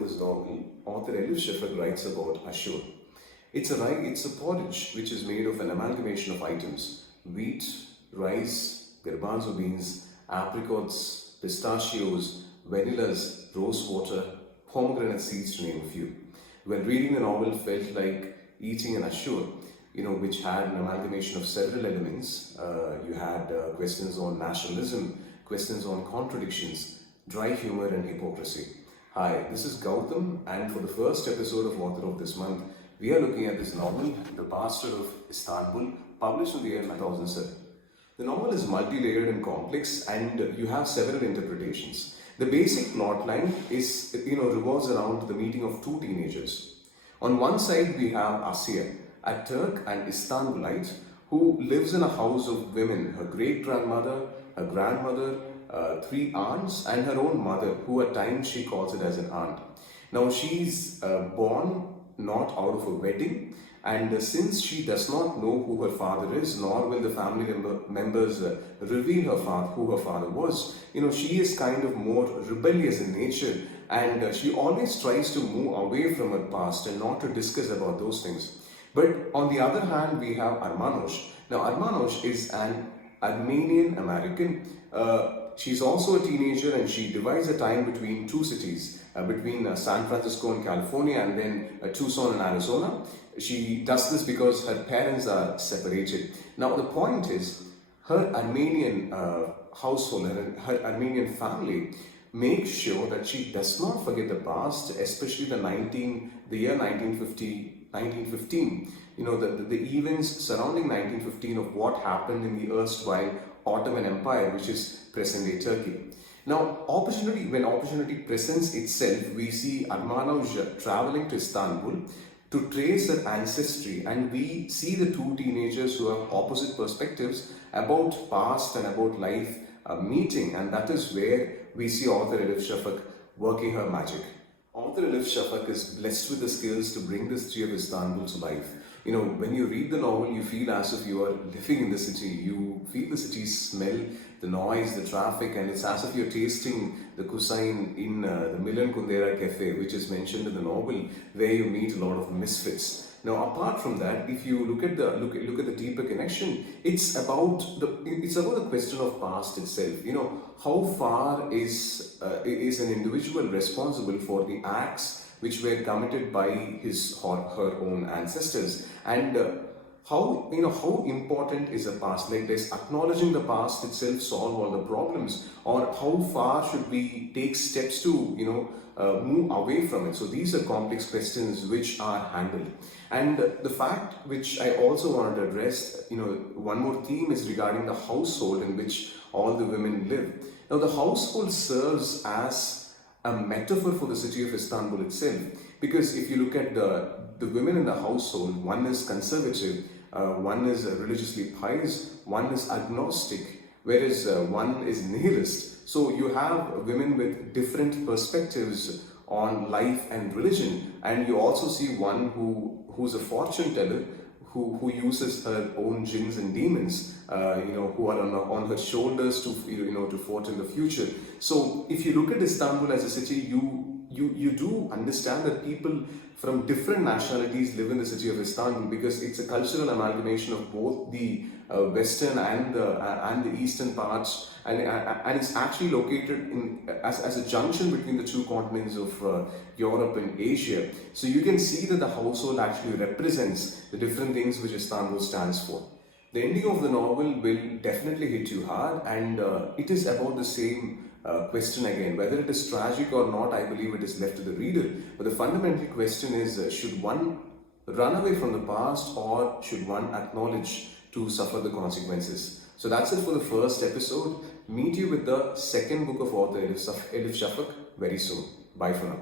of this novel, author Elif Shafak writes about Ashur. It's a porridge which is made of an amalgamation of items: wheat, rice, garbanzo beans, apricots, pistachios, vanillas, rose water, pomegranate seeds, to name a few. When reading the novel, felt like eating an Ashur, which had an amalgamation of several elements. You had questions on nationalism, questions on contradictions, dry humor, and hypocrisy. Hi, this is Gautam, and for the first episode of Author of this month, we are looking at this novel, The Bastard of Istanbul, published in the year 2007. The novel is multi-layered and complex, and you have several interpretations. The basic plotline is, revolves around the meeting of two teenagers. On one side, we have Asiya, a Turk and Istanbulite who lives in a house of women: her great-grandmother, her grandmother, three aunts, and her own mother, who at times she calls it as an aunt. Now, she's born not out of a wedding, and since she does not know who her father is, nor will the family members reveal who her father was, she is kind of more rebellious in nature, and she always tries to move away from her past and not to discuss about those things. But on the other hand, we have Armanosh. Now, Armanosh is an Armenian American. She's also a teenager, and she divides her time between two cities, between San Francisco in California and then Tucson in Arizona. She does this because her parents are separated. Now, the point is, her Armenian household, her Armenian family makes sure that she does not forget the past, especially the year 1915. The events surrounding 1915 of what happened in the erstwhile Ottoman Empire, which is present-day Turkey. Now, when opportunity presents itself, we see Armanosh traveling to Istanbul to trace her ancestry, and we see the two teenagers who have opposite perspectives about past and about life meeting, and that is where we see author Elif Shafak working her magic. Author Elif Shafak is blessed with the skills to bring the city of Istanbul to life. When you read the novel, you feel as if you are living in the city. You feel the city's smell, the noise, the traffic, and it's as if you're tasting the cuisine in the Milan Kundera cafe, which is mentioned in the novel, where you meet a lot of misfits. Now, apart from that, if you look at the deeper connection, it's about the question of past itself. How far is an individual responsible for the acts which were committed by his or her own ancestors, and how important is the past? Like, does acknowledging the past itself solve all the problems, or how far should we take steps to move away from it? So these are complex questions which are handled. And the fact which I also wanted to address, one more theme is regarding the household in which all the women live. Now, the household serves as a metaphor for the city of Istanbul itself, because if you look at the women in the household, one is conservative, one is religiously pious, one is agnostic, whereas one is nihilist. So you have women with different perspectives on life and religion, and you also see one who's a fortune teller, who uses her own jinns and demons, who are on her shoulders to foretell the future. So if you look at Istanbul as a city, you do understand that people from different nationalities live in the city of Istanbul, because it's a cultural amalgamation of both the western and the eastern parts, and it's actually located as a junction between the two continents of Europe and Asia. So you can see that the household actually represents the different things which Istanbul stands for. The ending of the novel will definitely hit you hard, and it is about the same question again. Whether it is tragic or not, I believe it is left to the reader. But the fundamental question is, should one run away from the past, or should one acknowledge to suffer the consequences? So that's it for the first episode. Meet you with the second book of author Elif Shafak very soon. Bye for now.